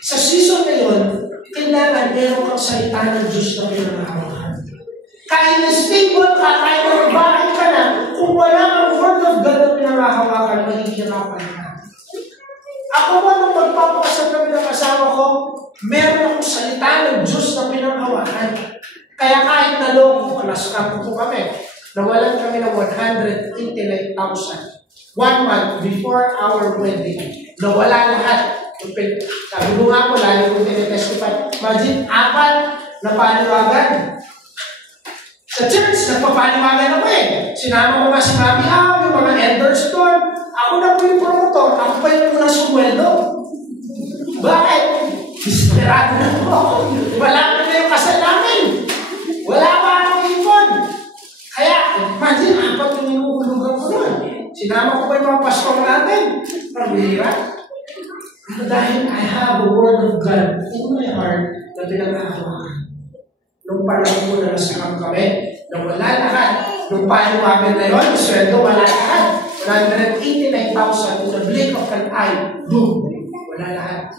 sa season na yun, kailangan meron kang salita ng Diyos na pinangahawakan. Kahit na stable ka, kahit na may bahay ka na, kung wala kang word of God na pinangahawakan, mahihirapan ka. Ako ba nung magpapakasal kami ng asawa ko, meron akong salita ng Diyos na pinanghawakan. Kaya kahit naloko, nascam po kami, nawalan kami ng 189,000. 1 month before our wedding. Nawala lahat. Sabi mo nga po, lalo kong tinitestify. Imagine, 4 na paniwagan. Sa church, nagpapaniwagan ako eh. Sinama ko nga si Mami yung mga elders doon. Ako na po yung promotor, ako pa yung unang sumweldo. Bakit? Desperado na po ako. Wala na yung kasal namin. Wala pa akong ipon. Kaya, imagine, 4 yung inuhulugan ko nun. Sinama ko pa yung mga pastor natin. Parbihira. Dahil I have a word of God in my heart na pinaghahawakan. Nung panahon ko na nasakam kami, na wala lahat. Nung paniwagan na yun, sweldo, wala lahat. 189,000 in the blink of an eye. Boom! Wala lahat.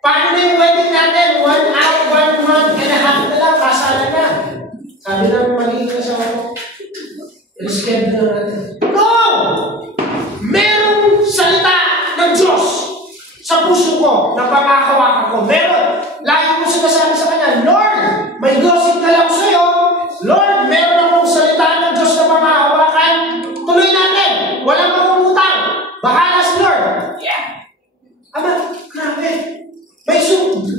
Paano na yung wedding natin? 1 hour, 1 month, and a half na lang, kasalan na. Sabi na magiging kasama ko, i-schedule na natin. No! Merong salita ng Diyos sa puso ko, na pangakawakan ko. Meron. Lagi ko sinasabi sa kanya, Lord, may blessing na lang ko sa'yo. Lord, meron akong salita ng Diyos na pangakawakan. Tuloy natin. Walang mangungutang. Bahala si Lord. Yeah. Aba, grabe.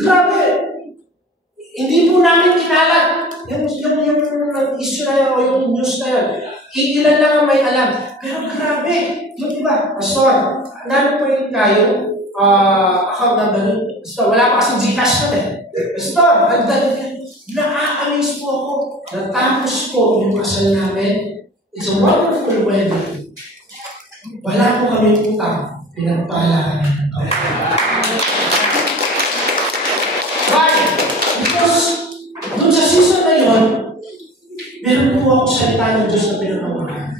Grabe. Hindi po namin kinalat yung issue na yun o yung news na yun. Ilan lang ang may alam. Pero grabe. Yung iba, Pastor, namin po yung kayo, account number nun. Pastor, wala pa kasing Gcash nun eh. Pastor, na-amaze po ako. Natapos po yung kasal namin. It's a wonderful wedding. Wala po kami utang. Pinagpala. Why? Because doon sa season na yun, meron po ako salita ng Diyos na pinagawakan.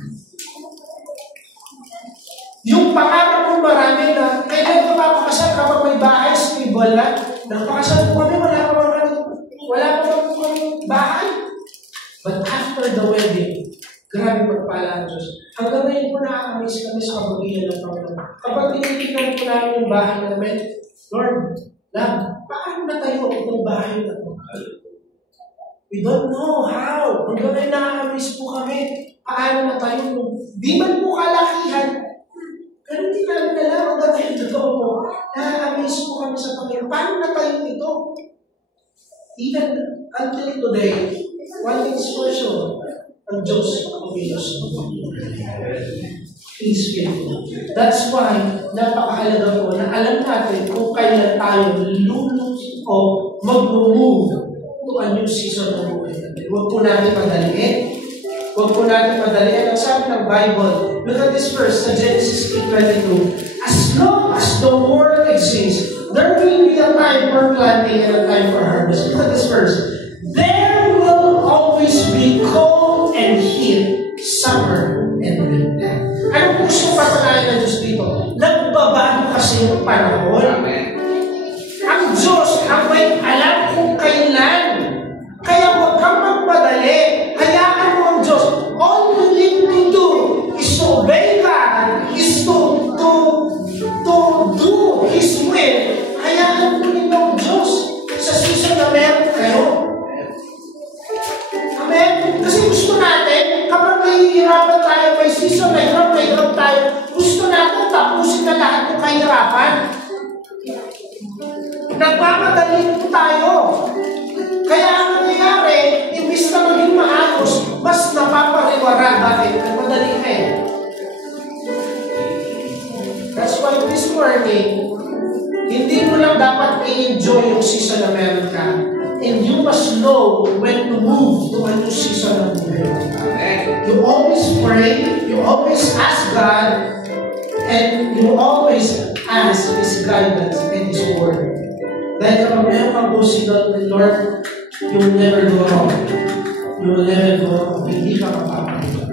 Yung pangarap ko marami na, kailan ko mapakasal kapag may bahay, stable na, nagpakasal po kami, wala pa po kami bahay. But after the wedding, grabe pagpala ng Diyos. Hanggang ngayon po na-amaze kami sa kabagihan ng Panginoon. Kapag tinitignan po namin yung bahay namin, Lord, paano na tayo itong bahay na ito? We don't know how. Hanggang ngayon na-amaze po kami. Paano na tayo? Di man po kalakihan, pero hindi namin alam hanggang ngayon totoo po. Na-amaze po kami sa Panginoon. Paano na tayo ito? Even until today, one thing is for sure, ang Diyos ang umilos. He's faithful. That's why, napakahalaga po na alam natin kung kailan tayo lulus o mag-move to a new season ng buhay natin. Huwag po natin madaliin. Huwag po natin madaliin. Ang sabi ng Bible, look at this verse sa Genesis 8:22. As long as the world exists, there will be a time for planting and a time for harvest. Look at this verse. There will always be cold and heat, summer and winter. Anong gusto patalayan ng Diyos dito? Nagbabago kasi yung panahon. Ang Diyos ang may alam kung kailan. Kaya huwag kang magpadali. Hayaan mo ang Diyos. All you need to do is to obey God, is to do His will. Hayaan mo rin ang Diyos sa season na meron kayo. Amen? Kasi gusto natin, kapag mahihirapan tayo, may season na hirap tayo, gusto natin tapusin na lahat ng kahirapan. Nagmamadali po tayo. Kaya ang nangyayari, imbis na maging maayos, mas napapariwara. Bakit? Nagmadali ka eh. That's why this morning, hindi mo lang dapat i-enjoy yung season na meron ka. And you must know when to move to a new season ng buhay. You always pray, you always ask God, and you always ask His guidance and His word. Dahil kapag meron kang pusinod ng Lord, you will never go wrong. You will never go wrong. Hindi ka mapapalitan.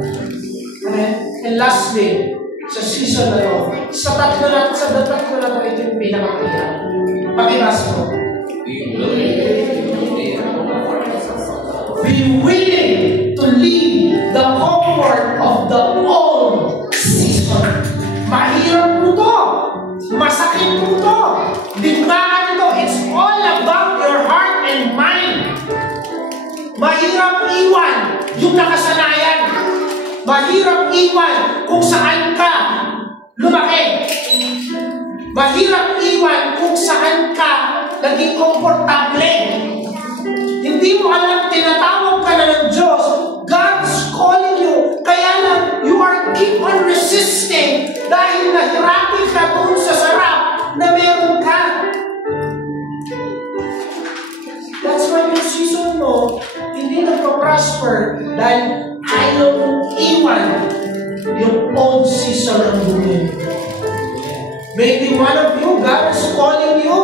Amen? And lastly, sa season na to, sa tatlo na to, ito yung pinakakailan. Pakibasa mo. Be willing to leave the comfort of the old season. Mahirap po to. Masakit po to. Digmaan ito. It's all about your heart and mind. Mahirap iwan yung nakasanayan. Mahirap iwan kung saan ka lumaki. Mahirap iwan kung saan ka naging komportable. Hindi mo alam, tinatawag ka na ng Diyos. God's calling you. Kaya lang, you are keep on resisting dahil nahirapan ka doon sa sarap na meron ka. That's why yung season mo, hindi nagpa-prosper dahil ayaw mong iwan yung old season ng buhay. Maybe one of you, God is calling you.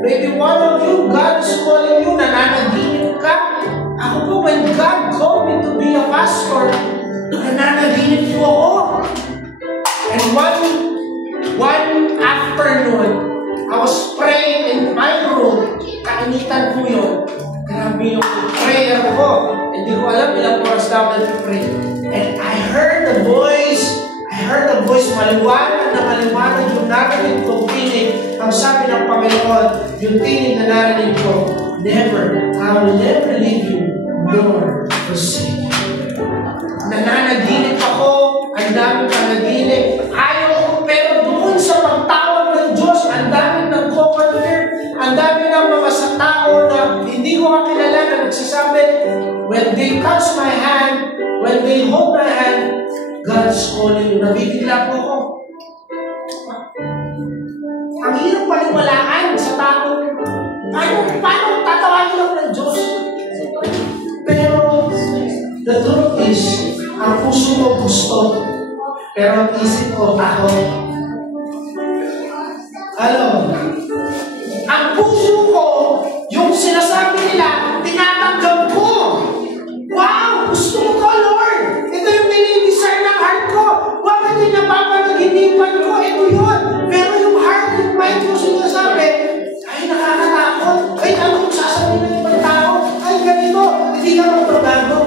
Maybe one of you, God is calling you, nananaginip ka. Ako po, when God called me to be a pastor, nananaginip po ako. And one afternoon, I was praying in my room. Kainitan po yun. Grabe yung prayer ko. Hindi ko alam ilang oras daw nag-pray. And I heard the voice, maliwanag na maliwanag yung narinig kong tinig. Ang sabi ng Panginoon, yung tinig na narinig ko, never, I will never leave you, nor forsake you. Nananaginip ako, ang daming panaginip. Ayaw ko, pero doon sa pagtawag ng Diyos, ang daming nag-co-confirm, ang daming ng mga sa tao na hindi ko kakilala na nagsasabi, when they touch my hand, when they hold my hand, God's calling you. Nabibigla po ako. Ang hirap paliwalaan sa tao. Paano tatawagin lang ng Diyos? Pero, the truth is, ang puso mo gusto, pero ang isip ko, ako. Ang puso ko, yung sinasabi nila, tinatanggap ko. Wow! Gusto ko to, Lord! Ito yung dinidesire ng heart ko. Bakit yung napapanaginipan ko? Ito yun. Pero yung heart, yung mind ko sinasabi, ay, nakakatakot. Ay, ano kung sasabihin ng ibang tao? Ay, ganito. Hindi ka magbabago.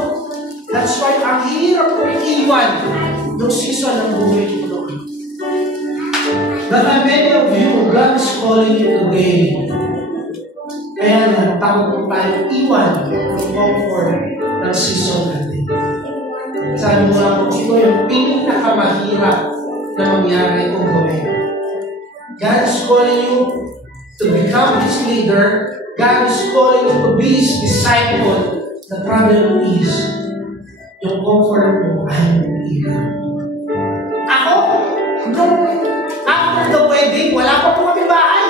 That's why ang hirap ko iwan yung season ng buhay ko. But many of you, God is calling you today. Kaya natakot tayo iwan yung comfort ng season natin. Sabi mo lang, ito yung pinakamahirap na mangyari kung gawin. God is calling you to become His leader. God is calling you to be His disciple. The problem is, yung comfort mo ay iwan. Ako, after the wedding, wala pa po kami bahay.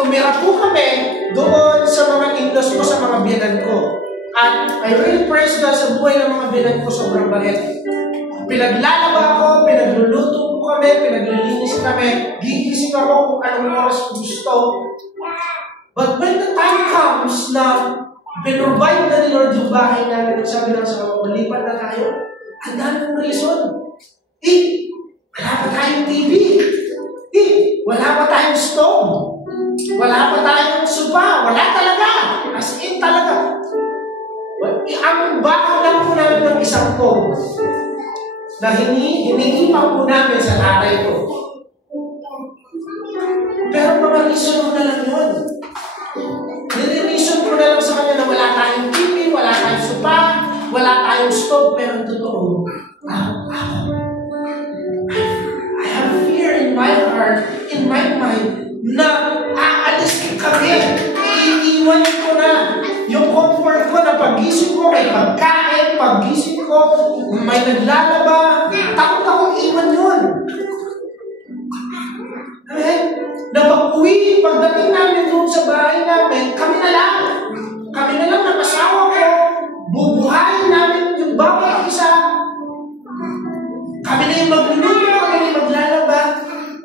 tumira po kami doon sa mga in-laws ko, sa mga biyanan ko. At I really praise God sa buhay ng mga biyanan ko, sobrang bait. Pinaglalaba ako, pinagluluto po kami, pinaglilinis kami, gigising ako kung anong oras gusto. But when the time comes na pinrovide na ni Lord yung bahay namin, sabi lang sa mga, malipat na tayo, ang daming reason. Wala pa tayong TV. Wala pa tayong stove. Wala pa tayong sopa. Wala talaga. As in talaga. Ang bahay lang po namin ng isang phone na hinihipan po namin sa taray ko. Pero mga reason mo na lang yun. Nire-reason ko na lang sa kanya na wala tayong TV, wala tayong sopa, wala tayong stove, pero totoo, I have fear in my heart, in my mind, na aalis kami. Iiwan ko na yung comfort ko na pagising ko, may pagkain, pagising ko, may naglalaba. Takot akong iwan yun. Na pag-uwi, pagdating namin doon sa bahay namin, kami na lang ng asawa ko, bubuhayin namin yung bawat isa. Kami na yung magluluto, kami na yung maglalaba.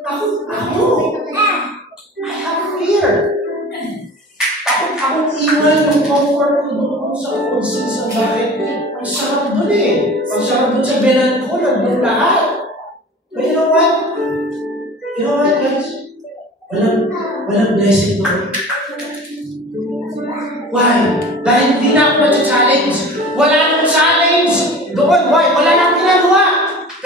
Ako, I have fear. Takot akong iwan yung comfort ko doon sa consist sa bahay. Ang sarap doon eh. Ang sarap doon sa benan ko, nandun lahat. But you know what? You know what, guys? Walang blessing doon. Why? Dahil hindi na ako na-challenge. Wala nang challenge doon. Why? Wala nang ginagawa.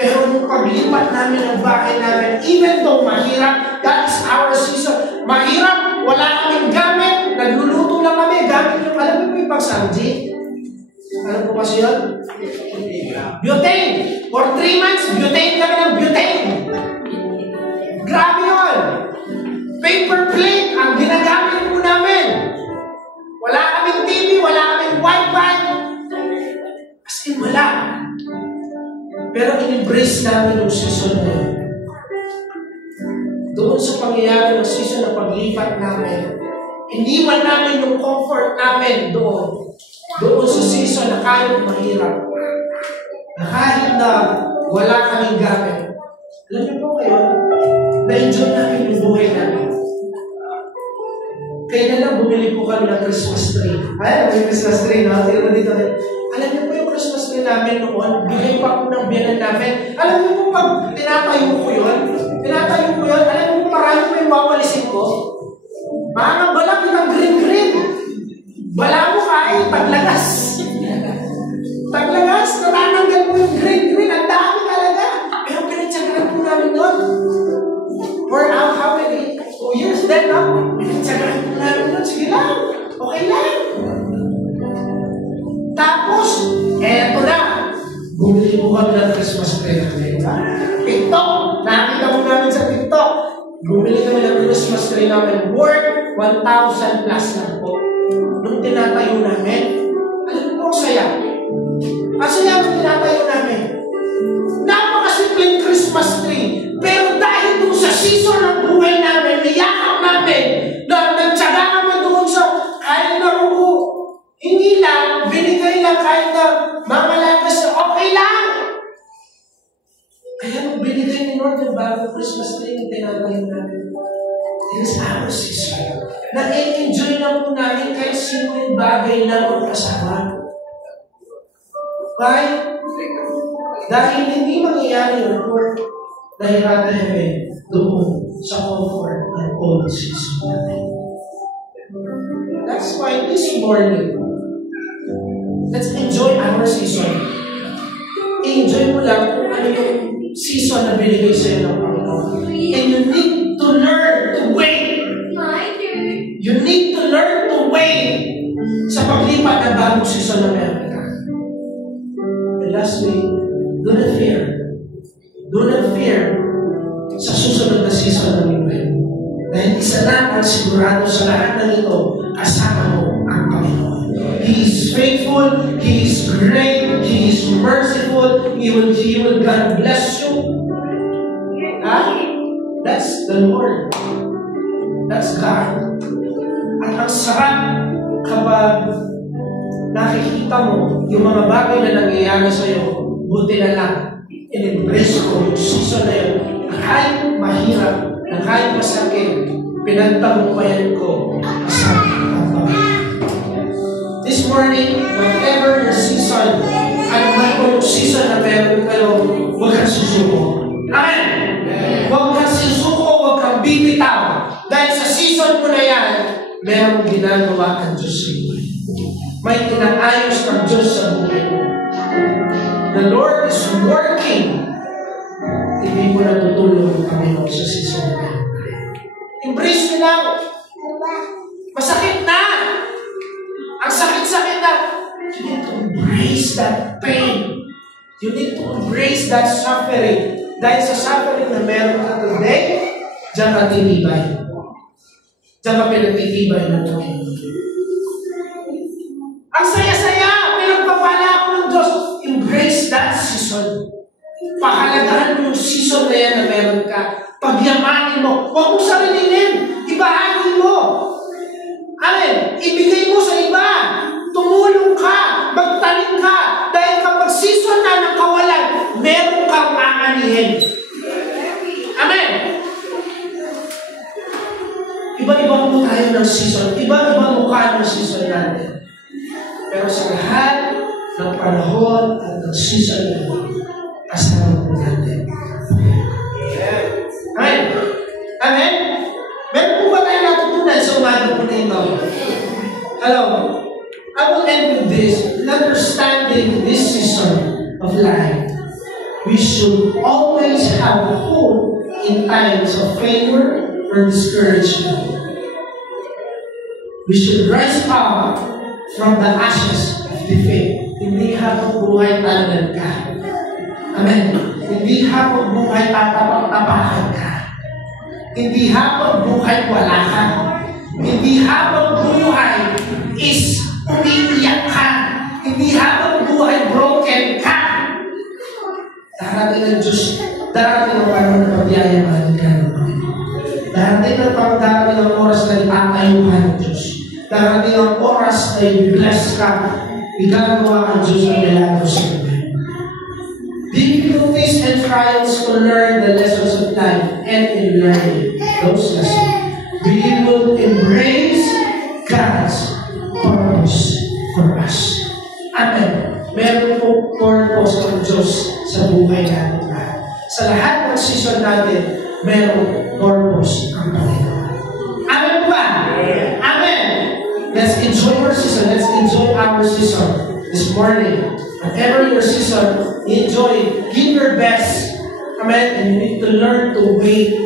Pero nung paglipat namin ng bahay namin, even though mahirap, that's our season. Mahirap, wala kaming gamit, nagluluto lang kami, gamit yung, alam mo yung pang-sanji? Ano po kasi yun? Butane. For 3 months, butane kami ng butane. Grabe yun. Paper plate ang ginagamit po namin. Wala kaming TV, wala kaming wifi. As in, wala. Pero in-embrace namin yung season na yun. Doon sa pangyayari ng season na paglipat namin, iniwan namin yung comfort namin doon. Doon sa season na kahit mahirap. Na kahit na wala kaming gamit. Alam niyo po ngayon, na-enjoy namin yung buhay namin. Kaya na lang bumili po kami ng Christmas tree. Ay, may Christmas tree, no? Tira dito. Alam niyo po yung Christmas tree namin noon, bigay pa po ng biyanan namin. Alam niyo po pag tinatayo ko yun, alam niyo po marami po yung wawalisin ko. Maanang balang yun ang green-green. Bala mo kahit taglagas. Taglagas, natatanggal mo yung green-green. Ang dami talaga. Pero pinagtsagaran po namin doon. For how many? 2 years then, no? Pinagtsagaran po namin doon. Sige lang. Okay lang. Tapos, eto na. Bumili po kami ng Christmas tree namin. TikTok. Nakita po namin sa TikTok. Bumili kami ng Christmas tree namin. Worth 1,000 plus lang po. Nung tinatayo namin, alam mo po ang saya. Ang saya nung tinatayo namin. Napakasimpleng Christmas tree. Pero dahil doon sa season ng buhay namin, niyakap namin, na nagtsaga naman doon sa kahit na hindi lang, binigay lang kahit na mamalagas na okay lang. Kaya nung binigay ni Lord yung bagong Christmas tree yung tinatayo namin, it's our season. Na-enjoy na po namin kahit simpleng bagay lang ang kasama. Why? Dahil hindi mangyayari yun for dahil rather heaven doon sa comfort ng old season natin. That's why this morning, let's enjoy our season. Enjoy mo lang kung ano yung season na binigay sa'yo ng Panginoon. And you need to learn to wait. You need to learn to wait sa paglipat ng bagong season na meron ka. And lastly, do not fear. Do not fear sa susunod na season ng buhay mo. Dahil isa lang ang sigurado sa lahat ng ito, kasama mo ang Panginoon. He is faithful, He is great, He is merciful, He will God bless you. That's the Lord. That's God. At ang sarap kapag nakikita mo yung mga bagay na nangyayari sa'yo, buti na lang, in-embrace ko yung season na yun, na kahit mahirap, na kahit masakit, pinagtagumpayan ko sa this morning, whatever your season, ano man po yung season na meron kayo, huwag kang susuko. Amen? Huwag kang susuko, huwag kang bibitaw. Dahil sa season mo na yan, merong ginagawa ang Diyos sa buhay. May inaayos ng Diyos sa buhay mo. The Lord is working. Hindi mo natutulong ang Panginoon sa season na yan. Embrace mo lang. Masakit na. Ang sakit-sakit na. You need to embrace that pain. You need to embrace that suffering. Dahil sa suffering na meron ka today, diyan ka tinibay. Diyan ka pinagtitibay ng Panginoon. Ang saya-saya, pinagpapala ako ng Diyos. Embrace that season. Pahalagahan mo yung season na yan na meron ka. Pagyamanin mo. Huwag mo sarilinin. Ibahagi mo. Amen. Ibigay mo sa iba. Tumulong ka. Magtanim ka. Dahil kapag season na ng kawalan, meron kang aanihin. Amen. Iba-iba mo tayo ng season. Iba-iba mukha ng season natin. Pero sa lahat ng panahon at ng season na kasama po natin. Amen. Amen. Meron po ba tayo natutunan sa umaga po na ito? Hello. I will end with this. In understanding this season of life, we should always have hope in times of failure or discouragement. We should rise up from the ashes of defeat. Hindi habang buhay talagang ka. Amen. Hindi habang buhay tatapak-tapakan ka. Hindi habang buhay wala ka. Hindi habang buhay is umiiyak ka. Hindi habang buhay broken ka. Darating ng Diyos, darating ang panahon na pagyayamanin ka ng Panginoon. Darating ang oras na itatayuhan ng Diyos. Darating ang oras na i-bless ka. Igagawa ang Diyos ang milagro sa iyo. Difficulties and trials to learn the lessons of life, and in learning those lessons, we will embrace God's purpose for us. Amen. Meron po purpose ng Diyos sa buhay natin. Sa lahat ng season natin, meron purpose ang Panginoon. Amen ba? Amen. Let's enjoy our season. Let's enjoy our season this morning. Whatever your season, enjoy. Give your best. Amen. And you need to learn to wait.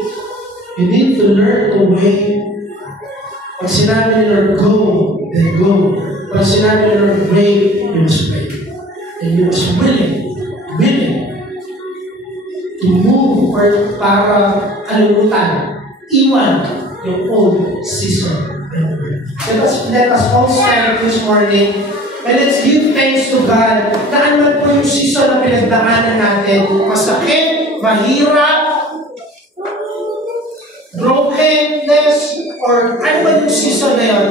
You need to learn to wait. Pag sinabi ni Lord, go, then go. Pag sinabi ni Lord, wait, you must wait. And you must willing to move or para kalimutan, iwan yung old season. Let us all stand this morning and let's give thanks to God na ano po yung season na pinagdaanan natin. Masakit, mahirap, brokenness, or ano ba yung season na yun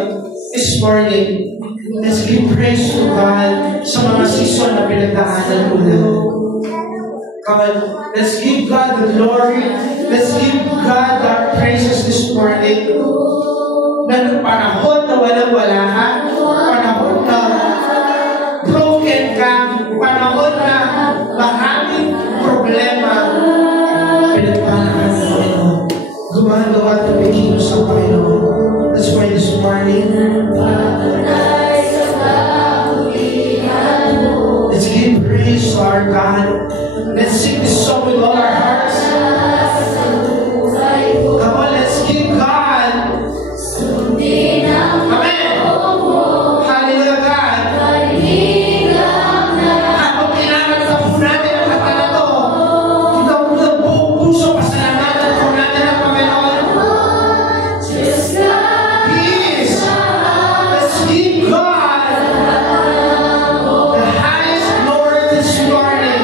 this morning. Let's give praise to God sa mga season na pinagdaanan ko na. Come on, let's give God the glory. Let's give God our praises this morning. Na panahon na walang-wala ka, panahon na broken ka, panahon na maraming problema, pinagpanahan ng Panginoon. Gumagawa at nabikilos sa Panginoon. That's why this morning, let's give praise to our God. Let's sing this song with all our hearts. Come on, let's give God. Amen. Hallelujah, God. Habang pinanagap po natin ang kata na to, ikaw po ng buong puso, pasalamatan po natin ang Panginoon. Please, let's give God the highest glory this morning.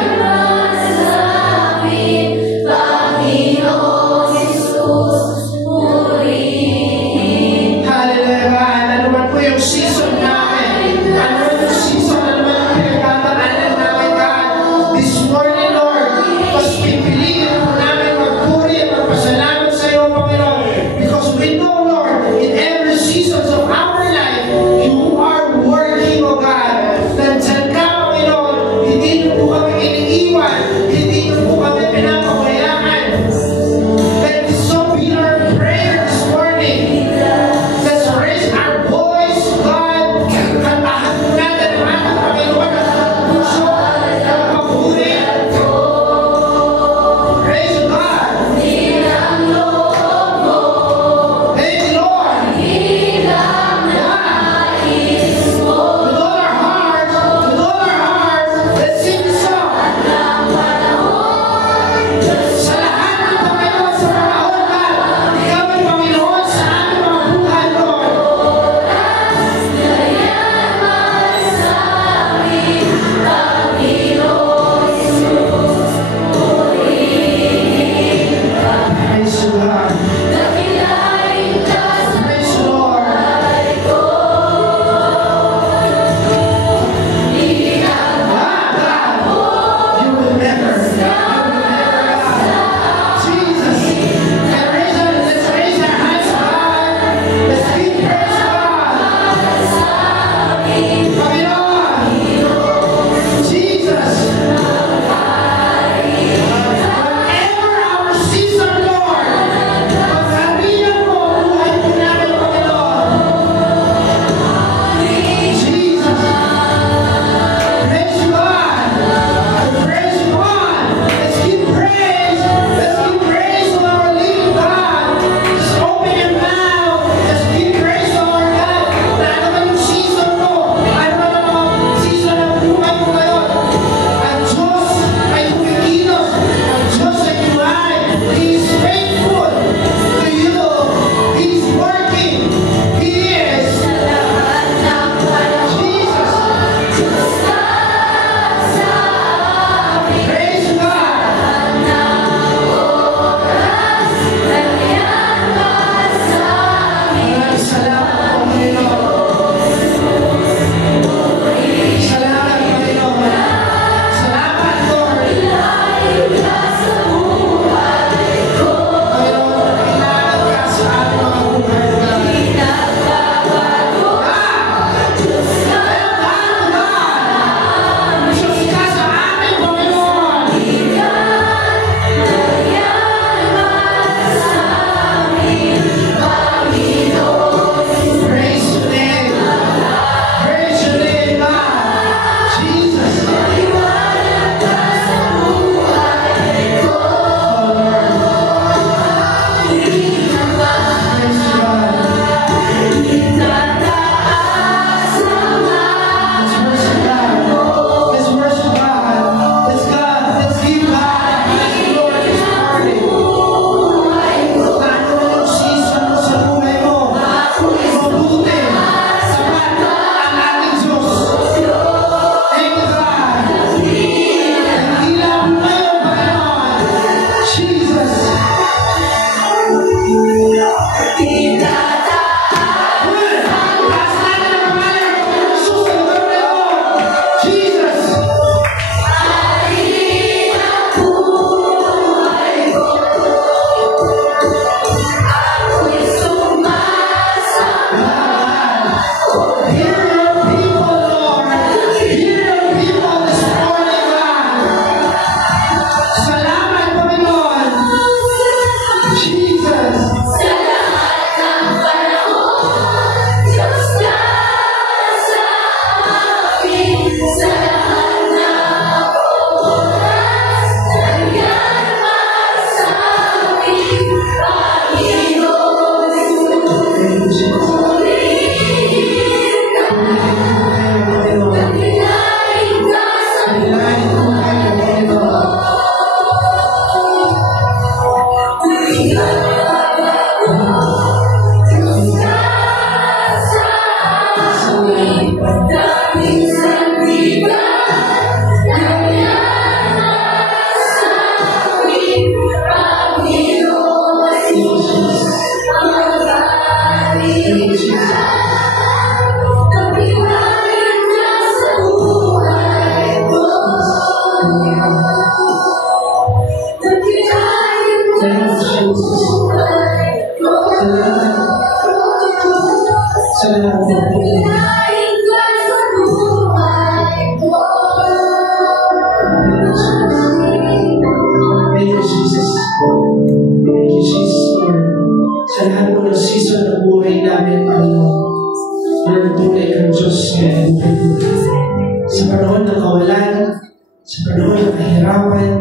Sa panahon ng kawalan, sa panahon ng kahirapan,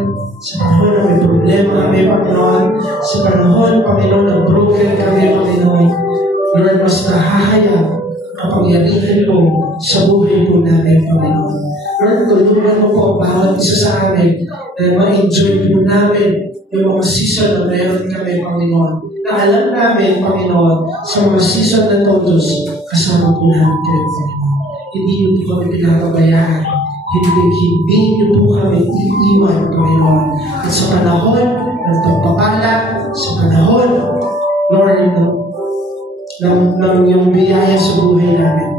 sa panahon ng may problema kami, Panginoon, sa panahon, Panginoon, ng broken kami, Panginoon, Lord, mas nahahaya kapangyarihan mo sa buhay po namin, Panginoon. Lord, tulungan mo po bawat isa sa amin na ma-enjoy po namin yung mga season na meron kami, Panginoon. Na alam namin, Panginoon, sa mga season na to, Diyos, kasama po namin kayo, Panginoon. Hindi niyo po kami pinapabayaan. Hindi niyo po kami iiwan, Panginoon. At sa panahon ng pagpapala, sa panahon, Lord, ng iyong biyaya sa buhay namin,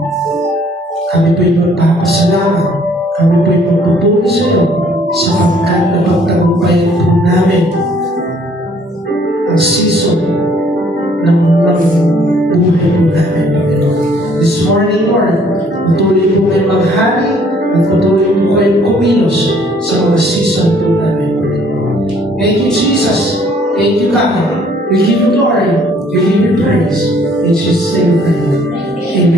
kami po'y magpapasalamat. Kami po'y magpupuli sa iyo sapagkat napagtagumpayan po namin ang season ng buhay po namin, Panginoon. This morning, Lord, patuloy po kayo maghari at patuloy po kayo kumilos sa mga season po namin, Panginoon. Thank you, Jesus. Thank you, God. We give you glory. We give you praise. In Jesus' name, Amen.